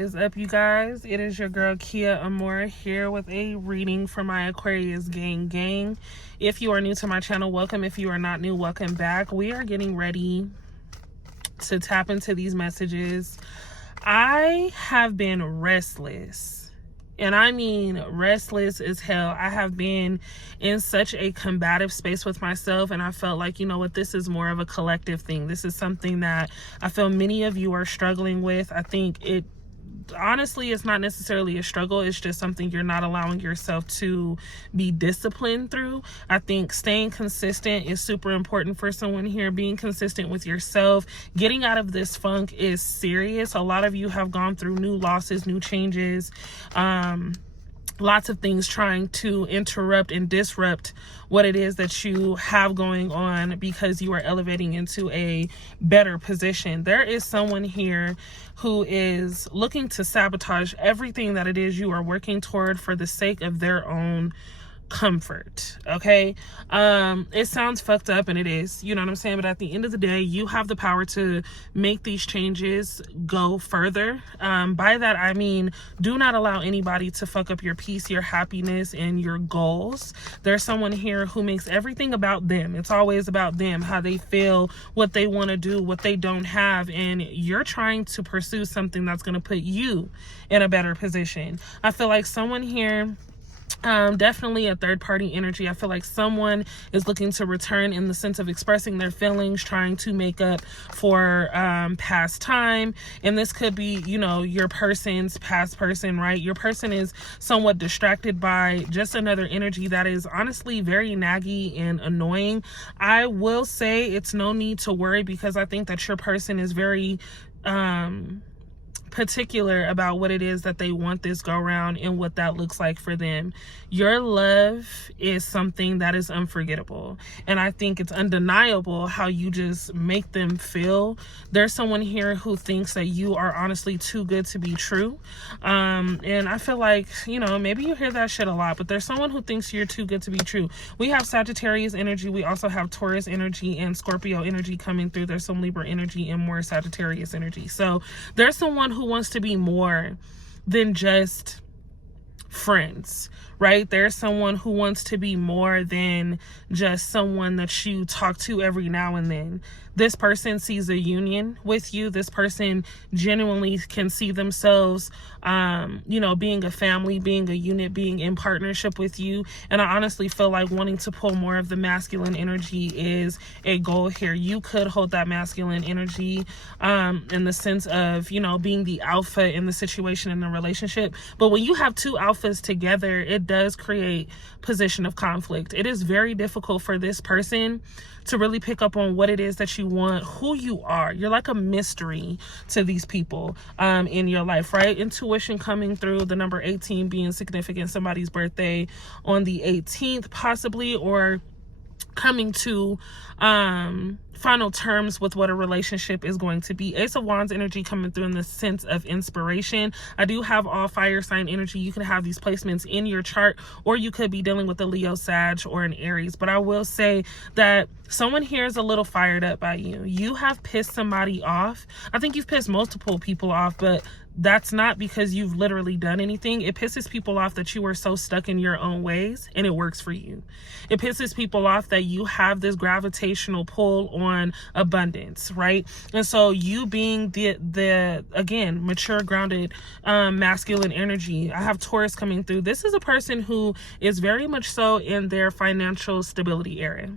is up, you guys? It is your girl Kia Amora here with a reading for my Aquarius gang. If you are new to my channel, welcome. If you are not new, welcome back. We are getting ready to tap into these messages. I have been restless, and I mean restless as hell. I have been in such a combative space with myself, and I felt like, you know what, this is more of a collective thing. This is something that I feel many of you are struggling with. I think honestly, it's not necessarily a struggle. It's just something you're not allowing yourself to be disciplined through. I think staying consistent is super important for someone here. Being consistent with yourself, getting out of this funk is serious. A lot of you have gone through new losses, new changes, lots of things trying to interrupt and disrupt what it is that you have going on because you are elevating into a better position. There is someone here who is looking to sabotage everything that it is you are working toward for the sake of their own comfort. Okay, it sounds fucked up, and it is, you know what I'm saying, but at the end of the day, you have the power to make these changes go further. By that I mean, do not allow anybody to fuck up your peace, your happiness, and your goals. There's someone here who makes everything about them. It's always about them, how they feel, what they want to do, what they don't have, and you're trying to pursue something that's going to put you in a better position. I feel like someone here, definitely a third party energy. I feel like someone is looking to return in the sense of expressing their feelings, trying to make up for past time. And this could be, you know, your person's past person, right? Your person is somewhat distracted by just another energy that is honestly very naggy and annoying. I will say it's no need to worry, because I think that your person is very particular about what it is that they want this go around and what that looks like for them. Your love is something that is unforgettable, and I think it's undeniable how you just make them feel. There's someone here who thinks that you are honestly too good to be true, and I feel like, you know, maybe you hear that shit a lot, but there's someone who thinks you're too good to be true. We have Sagittarius energy, we also have Taurus energy and Scorpio energy coming through. There's some Libra energy and more Sagittarius energy. So there's someone who wants to be more than just friends, right? There's someone who wants to be more than just someone that you talk to every now and then. This person sees a union with you. This person genuinely can see themselves, you know, being a family, being a unit, being in partnership with you. And I honestly feel like wanting to pull more of the masculine energy is a goal here. You could hold that masculine energy in the sense of, you know, being the alpha in the situation, in the relationship. But when you have two alphas together, it does create position of conflict. It is very difficult for this person to really pick up on what it is that you want, who you are. You're like a mystery to these people in your life, right? Intuition coming through, the number 18 being significant, somebody's birthday on the 18th possibly, or coming to final terms with what a relationship is going to be. Ace of Wands energy coming through in the sense of inspiration. I do have all fire sign energy. You can have these placements in your chart, or you could be dealing with a Leo, Sag, or an Aries. But I will say that someone here is a little fired up by you. You have pissed somebody off. I think you've pissed multiple people off, but that's not because you've literally done anything. It pisses people off that you are so stuck in your own ways and it works for you. It pisses people off that you have this gravitational pull on abundance, right? And so you being the again, mature, grounded, masculine energy. I have Taurus coming through. This is a person who is very much so in their financial stability era.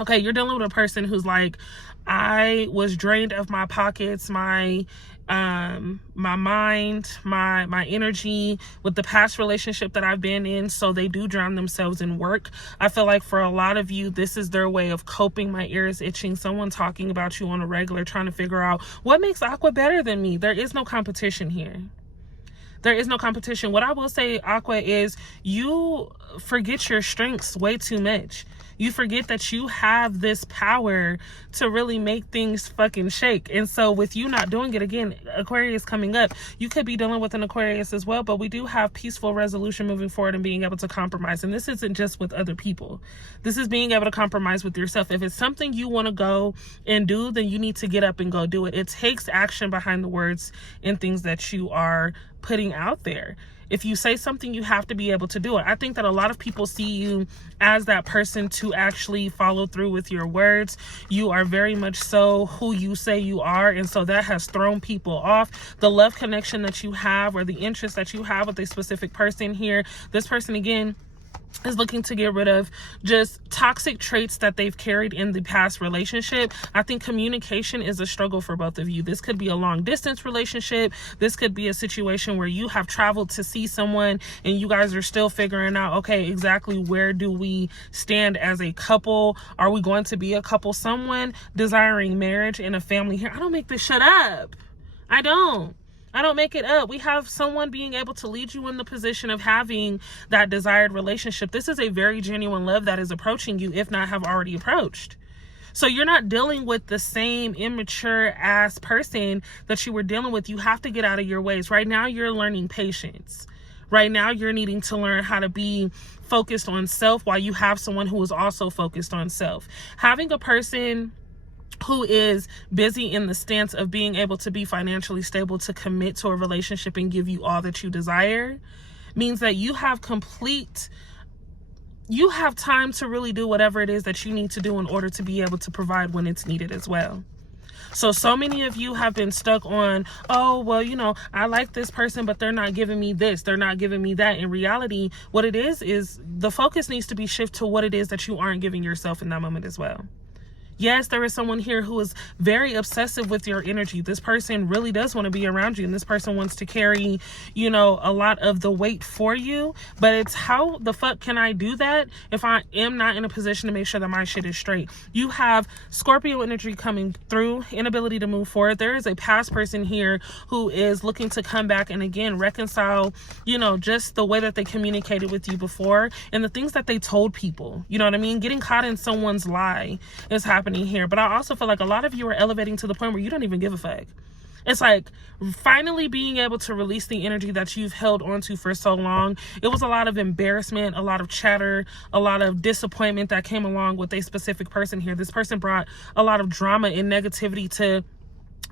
Okay, you're dealing with a person who's like, I was drained of my pockets, my mind, my energy with the past relationship that I've been in, so they do drown themselves in work. I feel like for a lot of you, this is their way of coping. My ear is itching. Someone talking about you on a regular, trying to figure out what makes Aqua better than me. There is no competition here. There is no competition. What I will say, Aqua, is you forget your strengths way too much. You forget that you have this power to really make things fucking shake. And so with you not doing it, again, Aquarius coming up, you could be dealing with an Aquarius as well, but we do have peaceful resolution moving forward and being able to compromise. And this isn't just with other people. This is being able to compromise with yourself. If it's something you want to go and do, then you need to get up and go do it. It takes action behind the words and things that you are putting out there. If you say something, you have to be able to do it. I think that a lot of people see you as that person to actually follow through with your words. You are very much so who you say you are. And so that has thrown people off. The love connection that you have, or the interest that you have with a specific person here, this person, again, is looking to get rid of just toxic traits that they've carried in the past relationship. I think communication is a struggle for both of you. This could be a long distance relationship. This could be a situation where you have traveled to see someone and you guys are still figuring out, okay, exactly where do we stand as a couple? Are we going to be a couple? Someone desiring marriage and a family here. I don't make this shit up. I don't make it up. We have someone being able to lead you in the position of having that desired relationship. This is a very genuine love that is approaching you, if not have already approached. So you're not dealing with the same immature ass person that you were dealing with. You have to get out of your ways. Right now, you're learning patience. Right now, you're needing to learn how to be focused on self while you have someone who is also focused on self. Having a person who is busy in the stance of being able to be financially stable to commit to a relationship and give you all that you desire means that you have time to really do whatever it is that you need to do in order to be able to provide when it's needed as well. So many of you have been stuck on, oh, well, I like this person, but they're not giving me this. They're not giving me that. In reality, what it is the focus needs to be shifted to what it is that you aren't giving yourself in that moment as well. Yes, there is someone here who is very obsessive with your energy. This person really does want to be around you, and this person wants to carry, a lot of the weight for you. But it's how the fuck can I do that if I am not in a position to make sure that my shit is straight? You have Scorpio energy coming through, inability to move forward. There is a past person here who is looking to come back and again reconcile, just the way that they communicated with you before and the things that they told people. You know what I mean? Getting caught in someone's lie is happening here. But I also feel like a lot of you are elevating to the point where you don't even give a fuck. It's like finally being able to release the energy that you've held onto for so long. It was a lot of embarrassment, a lot of chatter, a lot of disappointment that came along with a specific person here. This person brought a lot of drama and negativity to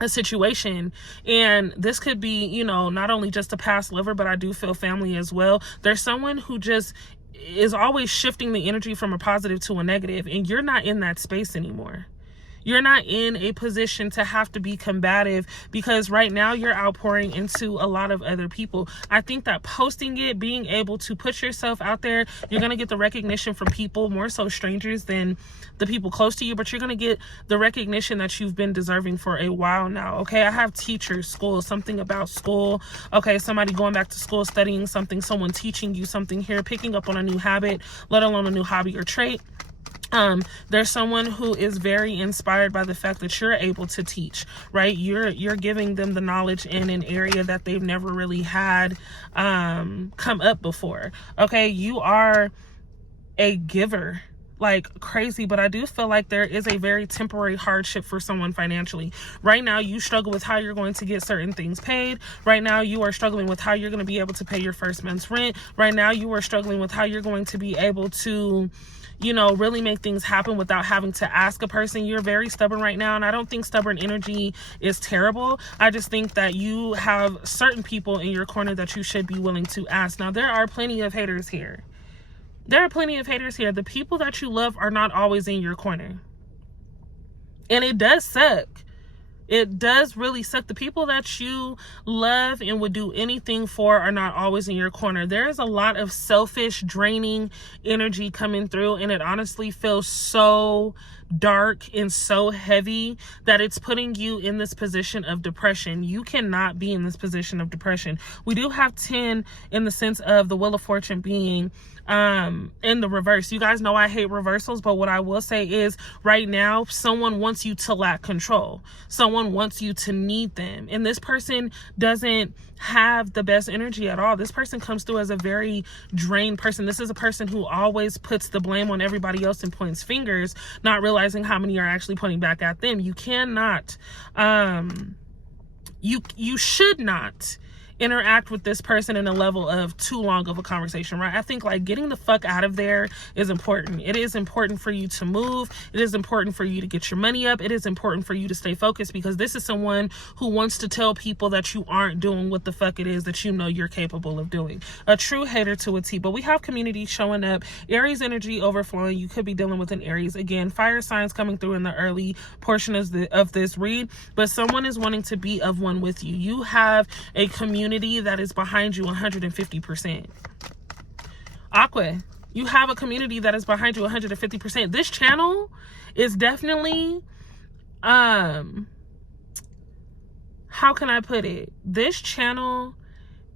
a situation, and this could be, not only just a past lover, but I do feel family as well. There's someone who just is always shifting the energy from a positive to a negative, and you're not in that space anymore. You're not in a position to have to be combative because right now you're outpouring into a lot of other people. I think that posting it, being able to put yourself out there, you're going to get the recognition from people, more so strangers than the people close to you, but you're going to get the recognition that you've been deserving for a while now. Okay, I have teachers, school, something about school. Okay, somebody going back to school, studying something, someone teaching you something here, picking up on a new habit, let alone a new hobby or trait. There's someone who is very inspired by the fact that you're able to teach, right? You're giving them the knowledge in an area that they've never really had come up before. Okay, you are a giver like crazy, but I do feel like there is a very temporary hardship for someone financially. Right now, you struggle with how you're going to get certain things paid. Right now, you are struggling with how you're going to be able to pay your first month's rent. Right now, you are struggling with how you're going to be able to really make things happen without having to ask a person. You're very stubborn right now, and I don't think stubborn energy is terrible. I just think that you have certain people in your corner that you should be willing to ask. Now, there are plenty of haters here. The people that you love are not always in your corner. And it does suck. It does really suck. The people that you love and would do anything for are not always in your corner. There is a lot of selfish, draining energy coming through, and it honestly feels so dark and so heavy that it's putting you in this position of depression. You cannot be in this position of depression. We do have 10 in the sense of the Wheel of Fortune being in the reverse. You guys know I hate reversals, but what I will say is right now, someone wants you to lack control. Someone wants you to need them. And this person doesn't have the best energy at all. This person comes through as a very drained person. This is a person who always puts the blame on everybody else and points fingers, not realizing how many are actually pointing back at them. You cannot, you should not interact with this person in a level of too long of a conversation, right? I think like getting the fuck out of there is important. It is important for you to move. It is important for you to get your money up. It is important for you to stay focused, because this is someone who wants to tell people that you aren't doing what the fuck it is that you know you're capable of doing. A true hater to a T. But we have community showing up. Aries energy overflowing. You could be dealing with an Aries. Again, fire signs coming through in the early portion of this read, but someone is wanting to be of one with you. You have a community that is behind you 150%. Aqua, you have a community that is behind you 150%. This channel is definitely, how can I put it? This channel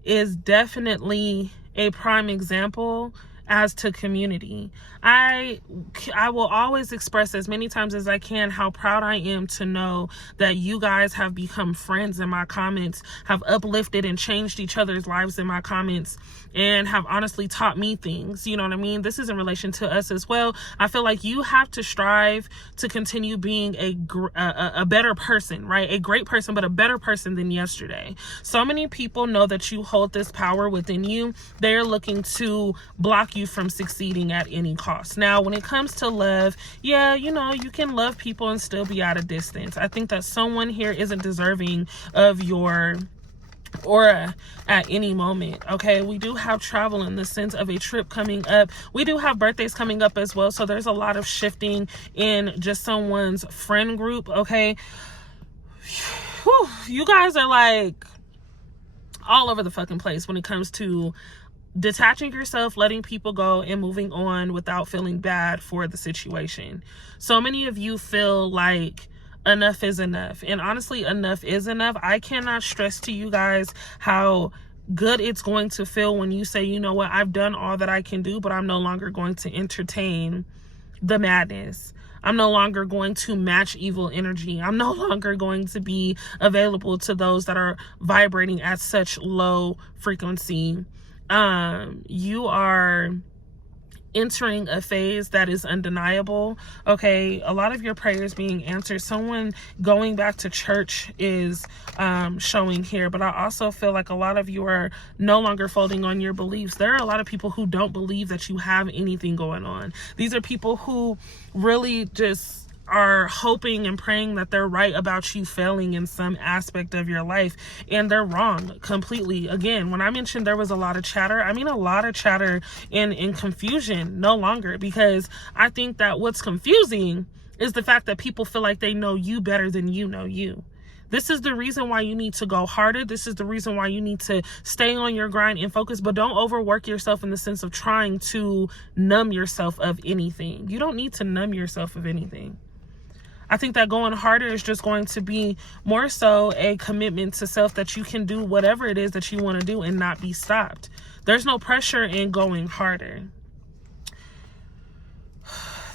is definitely a prime example as to community. I will always express as many times as I can how proud I am to know that you guys have become friends in my comments, have uplifted and changed each other's lives in my comments, and have honestly taught me things. You know what I mean? This is in relation to us as well. I feel like you have to strive to continue being a better person, right? A great person, but a better person than yesterday. So many people know that you hold this power within you. They're looking to block you from succeeding at any cost. Now, when it comes to love, yeah, you know, you can love people and still be at a distance. I think that someone here isn't deserving of your aura at any moment. Okay, we do have travel in the sense of a trip coming up. We do have birthdays coming up as well, so there's a lot of shifting in just someone's friend group. Okay, whew, you guys are like all over the fucking place when it comes to detaching yourself, letting people go, and moving on without feeling bad for the situation. So many of you feel like enough is enough, and honestly, enough is enough. I cannot stress to you guys how good it's going to feel when you say, you know what, I've done all that I can do, but I'm no longer going to entertain the madness. I'm no longer going to match evil energy. I'm no longer going to be available to those that are vibrating at such low frequency. You are entering a phase that is undeniable. Okay, a lot of your prayers being answered. Someone going back to church is showing here, but I also feel like a lot of you are no longer folding on your beliefs. There are a lot of people who don't believe that you have anything going on. These are people who really just are hoping and praying that they're right about you failing in some aspect of your life, and they're wrong completely. Again, when I mentioned there was a lot of chatter, I mean a lot of chatter and confusion no longer, because I think that what's confusing is the fact that people feel like they know you better than you know you. This is the reason why you need to go harder. This is the reason why you need to stay on your grind and focus, but don't overwork yourself in the sense of trying to numb yourself of anything. You don't need to numb yourself of anything. I think that going harder is just going to be more so a commitment to self, that you can do whatever it is that you want to do and not be stopped. There's no pressure in going harder.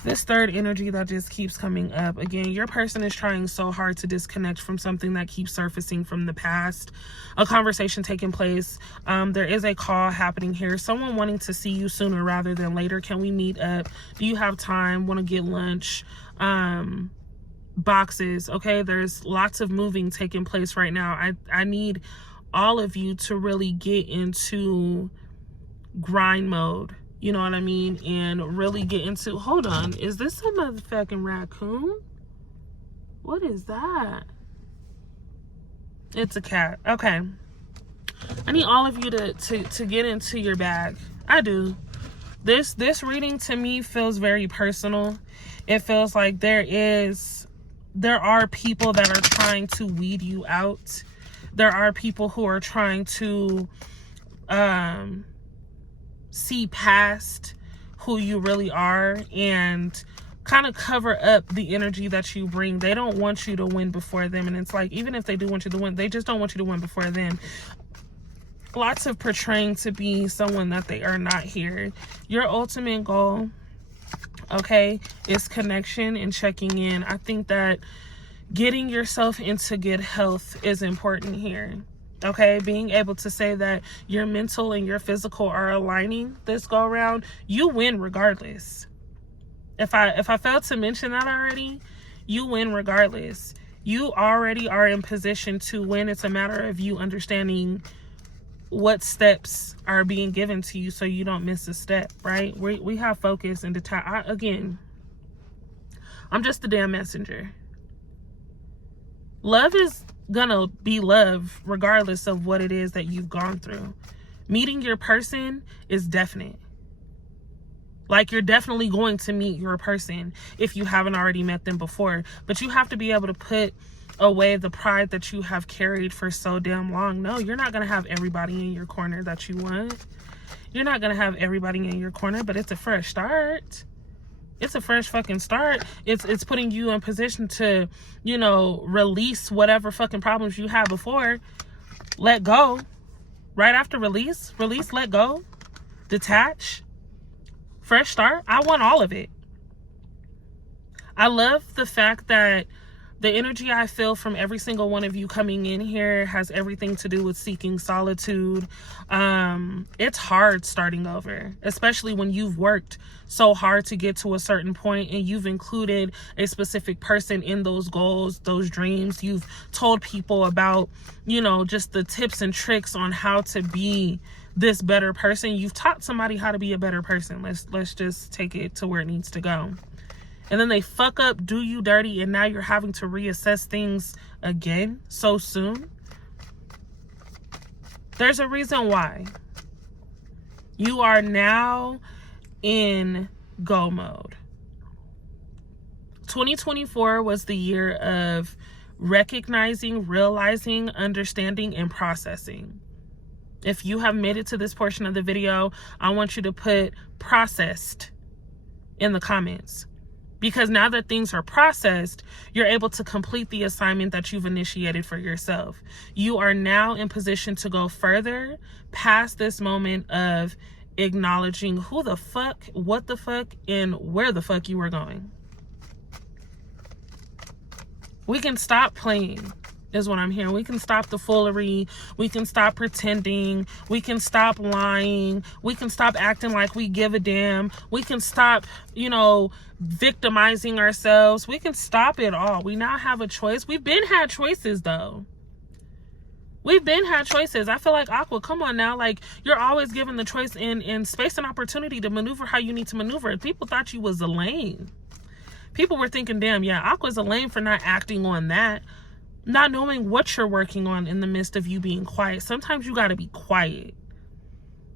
This third energy that just keeps coming up. Again, your person is trying so hard to disconnect from something that keeps surfacing from the past. A conversation taking place. There is a call happening here. Someone wanting to see you sooner rather than later. Can we meet up? Do you have time? Want to get lunch? Boxes. Okay, there's lots of moving taking place right now. I need all of you to really get into grind mode, you know what I mean, and really get into, hold on, is this a motherfucking raccoon? What is that? It's a cat. Okay, I need all of you to get into your bag. I do. This reading to me feels very personal. It feels like there are people that are trying to weed you out. There are people who are trying to see past who you really are and kind of cover up the energy that you bring. They don't want you to win before them. And it's like, even if they do want you to win, they just don't want you to win before them. lots of portraying to be someone that they are not here. Your ultimate goal, okay, is connection and checking in. I think that getting yourself into good health is important here. Okay, being able to say that your mental and your physical are aligning this go around, you win regardless. If I failed to mention that already, you win regardless. You already are in position to win. It's a matter of you understanding what steps are being given to you so you don't miss a step, right? We have focus and again, I'm just the damn messenger. Love is gonna be love regardless of what it is that you've gone through. Meeting your person is definite. Like, you're definitely going to meet your person if you haven't already met them before. But you have to be able to put away the pride that you have carried for so damn long. No, you're not gonna have everybody in your corner that you want. You're not gonna have everybody in your corner, but it's a fresh start. It's a fresh fucking start. It's putting you in position to, you know, release whatever fucking problems you had before. Let go. Right after release, let go, detach, fresh start. I want all of it. I love the fact that the energy I feel from every single one of you coming in here has everything to do with seeking solitude. It's hard starting over, especially when you've worked so hard to get to a certain point and you've included a specific person in those goals, those dreams. You've told people about, you know, just the tips and tricks on how to be this better person. You've taught somebody how to be a better person. Let's just take it to where it needs to go. And then they fuck up, do you dirty, and now you're having to reassess things again so soon. There's a reason why. You are now in go mode. 2024 was the year of recognizing, realizing, understanding, and processing. If you have made it to this portion of the video, I want you to put processed in the comments. Because now that things are processed, you're able to complete the assignment that you've initiated for yourself. You are now in position to go further past this moment of acknowledging who the fuck, what the fuck, and where the fuck you were going. We can stop playing, is what I'm hearing. We can stop the foolery. We can stop pretending. We can stop lying. We can stop acting like we give a damn. We can stop, you know, victimizing ourselves. We can stop it all. We now have a choice. We've been had choices, though. We've been had choices. I feel like, Aqua, come on now. Like, you're always given the choice in space and opportunity to maneuver how you need to maneuver. People thought you was a lame. People were thinking, damn, yeah, Aqua's a lame for not acting on that. Not knowing what you're working on in the midst of you being quiet. Sometimes you got to be quiet.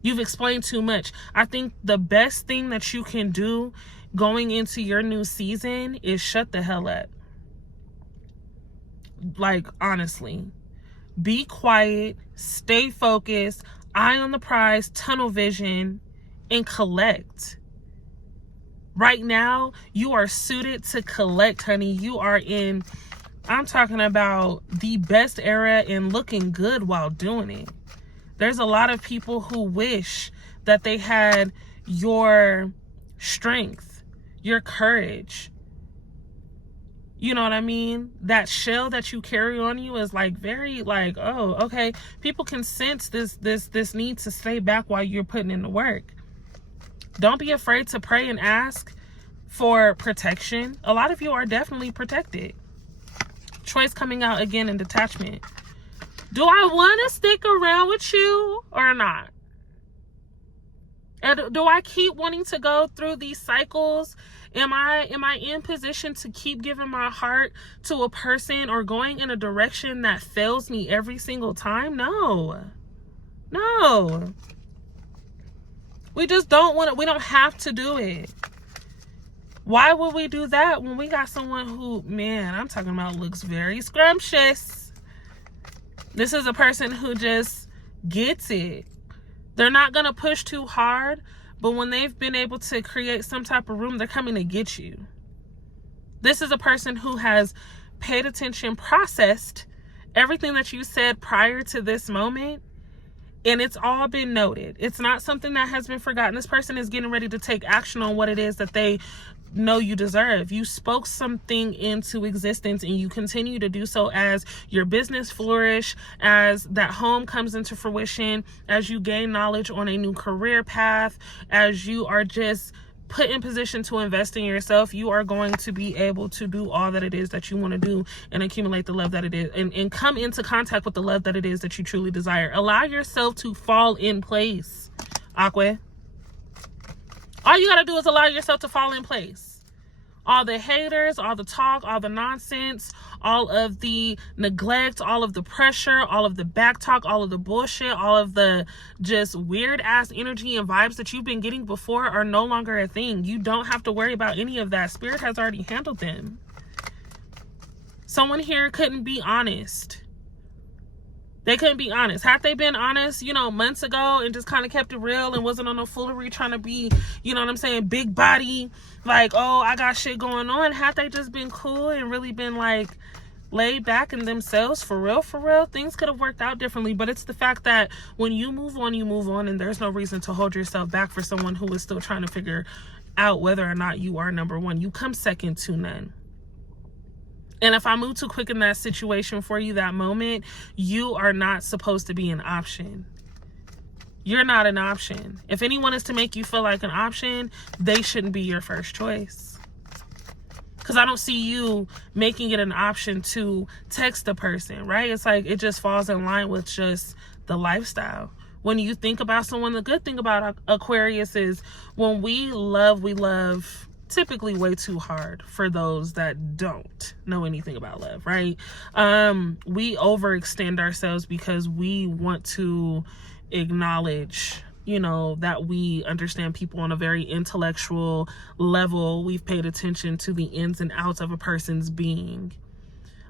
You've explained too much. I think the best thing that you can do going into your new season is shut the hell up. Like, honestly. Be quiet. Stay focused. Eye on the prize. Tunnel vision. And collect. Right now, you are suited to collect, honey. You are in... I'm talking about the best era and looking good while doing it. There's a lot of people who wish that they had your strength, your courage. You know what I mean? That shell that you carry on you is like very like, oh, okay. People can sense this need to stay back while you're putting in the work. Don't be afraid to pray and ask for protection. A lot of you are definitely protected. Choice coming out again in detachment. Do I want to stick around with you or not? And do I keep wanting to go through these cycles? Am I in position to keep giving my heart to a person or going in a direction that fails me every single time? No. We just don't want to. We don't have to do it. Why would we do that when we got someone who, man, I'm talking about looks very scrumptious? This is a person who just gets it. They're not going to push too hard, but when they've been able to create some type of room, they're coming to get you. This is a person who has paid attention, processed everything that you said prior to this moment, And it's all been noted. It's not something that has been forgotten. This person is getting ready to take action on what it is that they know you deserve. You spoke something into existence, and you continue to do so as your business flourish, as that home comes into fruition, as you gain knowledge on a new career path, as you are just put in position to invest in yourself. You are going to be able to do all that it is that you want to do and accumulate the love that it is, and come into contact with the love that it is that you truly desire. Allow yourself to fall in place, Aqua. All you got to do is allow yourself to fall in place. All the haters, all the talk, all the nonsense, all of the neglect, all of the pressure, all of the back talk, all of the bullshit, all of the just weird ass energy and vibes that you've been getting before are no longer a thing. You don't have to worry about any of that. Spirit has already handled them. Someone here couldn't be honest. They couldn't be honest. Had they been honest, months ago, and just kind of kept it real and wasn't on no foolery trying to be, you know what I'm saying, big body, like, oh, I got shit going on. Had they just been cool and really been like laid back in themselves, for real, things could have worked out differently. But it's the fact that when you move on, and there's no reason to hold yourself back for someone who is still trying to figure out whether or not you are number one. You come second to none. And if I move too quick in that situation for you, that moment, you are not supposed to be an option. You're not an option. If anyone is to make you feel like an option, they shouldn't be your first choice. Because I don't see you making it an option to text the person, right? It's like it just falls in line with just the lifestyle. When you think about someone, the good thing about Aquarius is when we love typically way too hard for those that don't know anything about love, right? We overextend ourselves because we want to acknowledge, that we understand people on a very intellectual level. We've paid attention to the ins and outs of a person's being.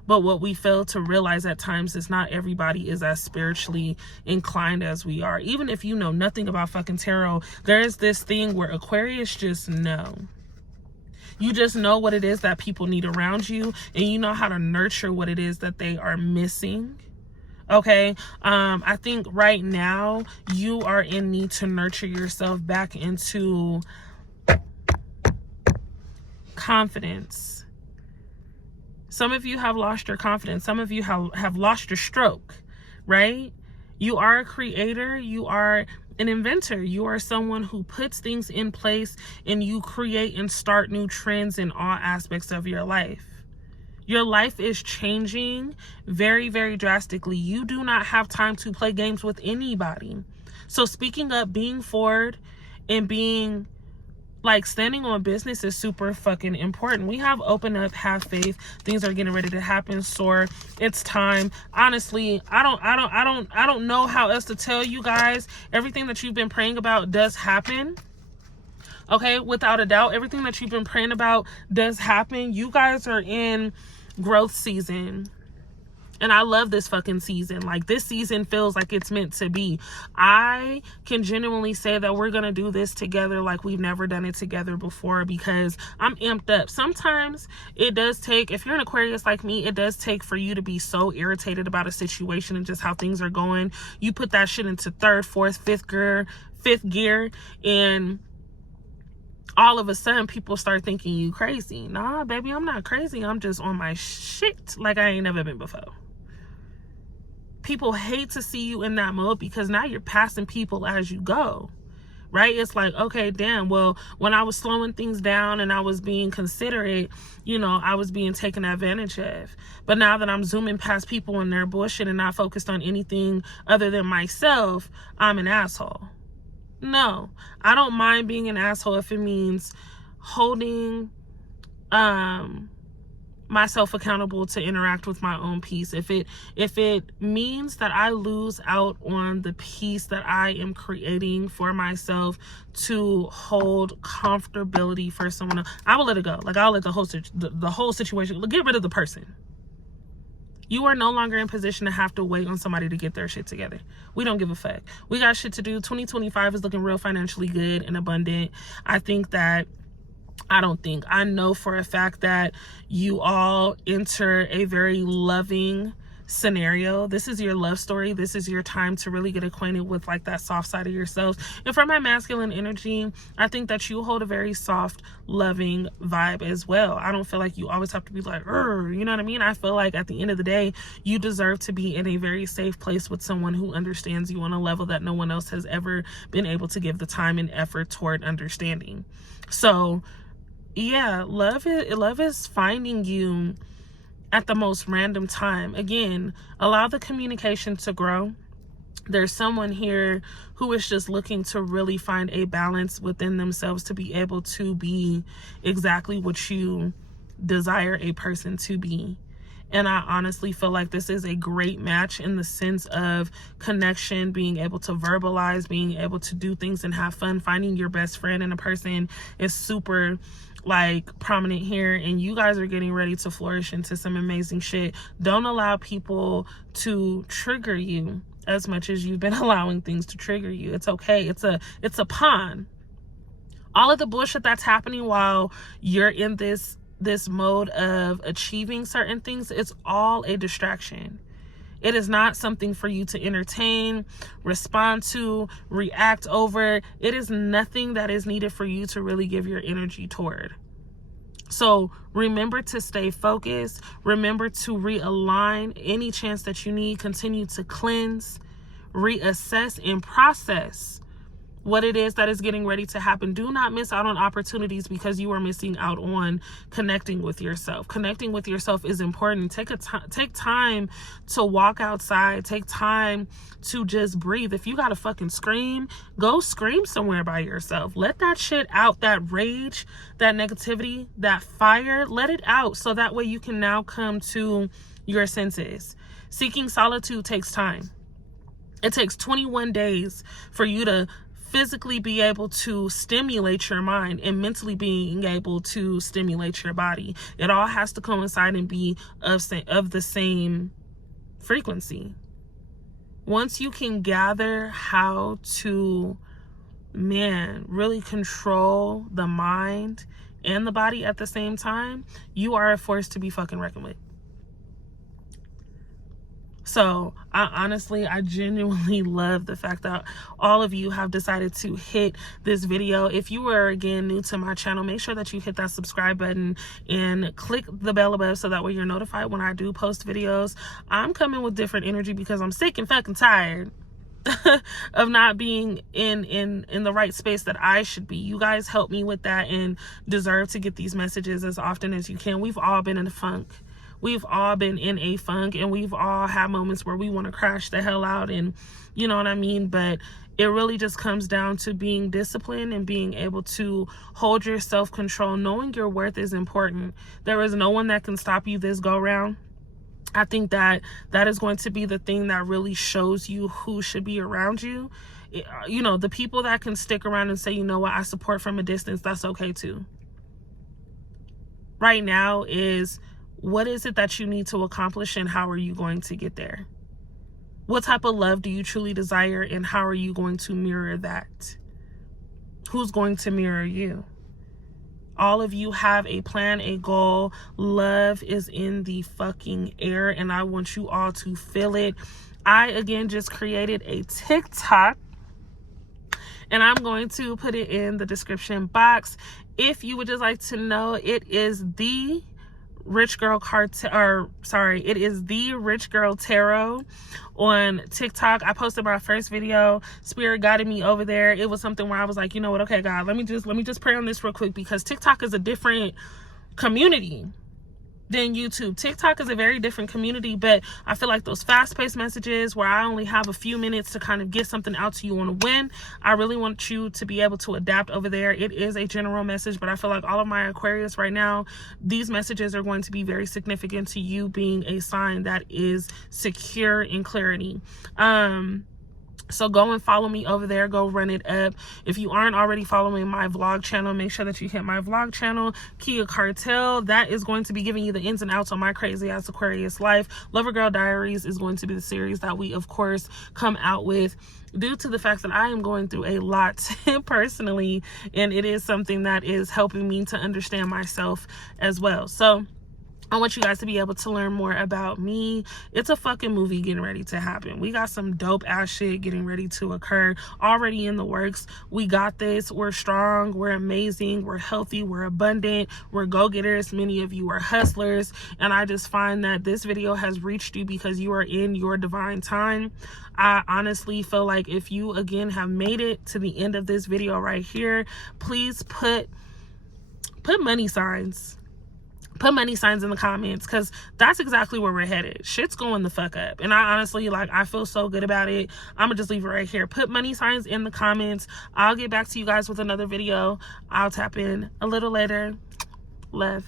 But what we fail to realize at times is not everybody is as spiritually inclined as we are. Even if you know nothing about fucking tarot, there is this thing where Aquarius just know. You just know what it is that people need around you, and you know how to nurture what it is that they are missing. Okay. I think right now you are in need to nurture yourself back into confidence. Some of you have lost your confidence. Some of you have lost your stroke, right? You are a creator. You are an inventor. You are someone who puts things in place, and you create and start new trends in all aspects of your life. Your life is changing very, very drastically. You do not have time to play games with anybody. So speaking up, being forward, and being like standing on business is super fucking important. We have open up, have faith. Things are getting ready to happen. So it's time. Honestly, I don't know how else to tell you guys. Everything that you've been praying about does happen. Okay, without a doubt, everything that you've been praying about does happen. You guys are in growth season. And I love this fucking season. Like, this season feels like it's meant to be. I can genuinely say that we're going to do this together like we've never done it together before, because I'm amped up. Sometimes it does take, if you're an Aquarius like me, it does take for you to be so irritated about a situation and just how things are going. You put that shit into third, fourth, fifth gear, and all of a sudden people start thinking you crazy. Nah, baby, I'm not crazy. I'm just on my shit like I ain't never been before. People hate to see you in that mode because now you're passing people as you go, right? It's like, okay, damn, well, when I was slowing things down and I was being considerate, I was being taken advantage of. But now that I'm zooming past people and their bullshit and not focused on anything other than myself, I'm an asshole. No, I don't mind being an asshole if it means holding myself accountable to interact with my own peace. If it means that I lose out on the peace that I am creating for myself to hold comfortability for someone else, I will let it go. Like, I'll let the whole situation, get rid of the person. You are no longer in position to have to wait on somebody to get their shit together. We don't give a fuck. We got shit to do. 2025 is looking real financially good and abundant. I know for a fact that you all enter a very loving scenario. This is your love story. This is your time to really get acquainted with like that soft side of yourself. And for my masculine energy, I think that you hold a very soft, loving vibe as well. I don't feel like you always have to be like, you know what I mean? I feel like at the end of the day, you deserve to be in a very safe place with someone who understands you on a level that no one else has ever been able to give the time and effort toward understanding. So yeah, love is finding you at the most random time. Again, allow the communication to grow. There's someone here who is just looking to really find a balance within themselves to be able to be exactly what you desire a person to be. And I honestly feel like this is a great match in the sense of connection, being able to verbalize, being able to do things and have fun. Finding your best friend in a person is super like prominent here, and you guys are getting ready to flourish into some amazing shit. Don't allow people to trigger you as much as you've been allowing things to trigger you. It's okay. It's a pawn. All of the bullshit that's happening while you're in this mode of achieving certain things, it's all a distraction. It is not something for you to entertain, respond to, react over. It is nothing that is needed for you to really give your energy toward. So remember to stay focused. Remember to realign any chance that you need. Continue to cleanse, reassess, and process what it is that is getting ready to happen. Do not miss out on opportunities because you are missing out on connecting with yourself. Connecting with yourself is important. Take time to walk outside. Take time to just breathe. If you gotta fucking scream, go scream somewhere by yourself. Let that shit out, that rage, that negativity, that fire, let it out so that way you can now come to your senses. Seeking solitude takes time. It takes 21 days for you to physically be able to stimulate your mind and mentally being able to stimulate your body. It all has to coincide and be of the same frequency. Once you can gather how to, really control the mind and the body at the same time, you are a force to be fucking reckoned with. So I genuinely love the fact that all of you have decided to hit this video. If you are again new to my channel, make sure that you hit that subscribe button and click the bell above so that way you're notified when I do post videos. I'm coming with different energy because I'm sick and fucking tired of not being in the right space that I should be. You guys help me with that and deserve to get these messages as often as you can. We've all been in a funk. We've all been in a funk, and we've all had moments where we want to crash the hell out, and you know what I mean? But it really just comes down to being disciplined and being able to hold your self-control. Knowing your worth is important. There is no one that can stop you this go round. I think that is going to be the thing that really shows you who should be around you. You know, the people that can stick around and say, you know what, I support from a distance, that's okay too. Right now is, what is it that you need to accomplish and how are you going to get there? What type of love do you truly desire and how are you going to mirror that? Who's going to mirror you? All of you have a plan, a goal. Love is in the fucking air and I want you all to feel it. I, again, just created a TikTok and I'm going to put it in the description box. If you would just like to know, it is the Rich Girl it is the Rich Girl Tarot on TikTok. I posted my first video. Spirit guided me over there. It was something where I was like, you know what, okay, God, let me just pray on this real quick, because TikTok is a different community than YouTube. TikTok is a very different community, but I feel like those fast-paced messages where I only have a few minutes to kind of get something out to you on a whim, I really want you to be able to adapt over there. It is a general message, but I feel like all of my Aquarius right now, these messages are going to be very significant to you being a sign that is secure in clarity. So go and follow me over there. Go run it up. If you aren't already following my vlog channel, make sure that you hit my vlog channel, Kia Cartel. That is going to be giving you the ins and outs on my crazy ass Aquarius life. Lover Girl Diaries is going to be the series that we, of course, come out with due to the fact that I am going through a lot personally, and it is something that is helping me to understand myself as well. So I want you guys to be able to learn more about me. It's a fucking movie getting ready to happen. We got some dope ass shit getting ready to occur, already in the works. We got this. We're strong. We're amazing. We're healthy. We're abundant. We're go-getters. Many of you are hustlers. And I just find that this video has reached you because you are in your divine time. I honestly feel like if you, again, have made it to the end of this video right here, please put money signs. Put money signs in the comments, because that's exactly where we're headed. Shit's going the fuck up. And I honestly, like, I feel so good about it. I'm gonna just leave it right here. Put money signs in the comments. I'll get back to you guys with another video. I'll tap in a little later. Love.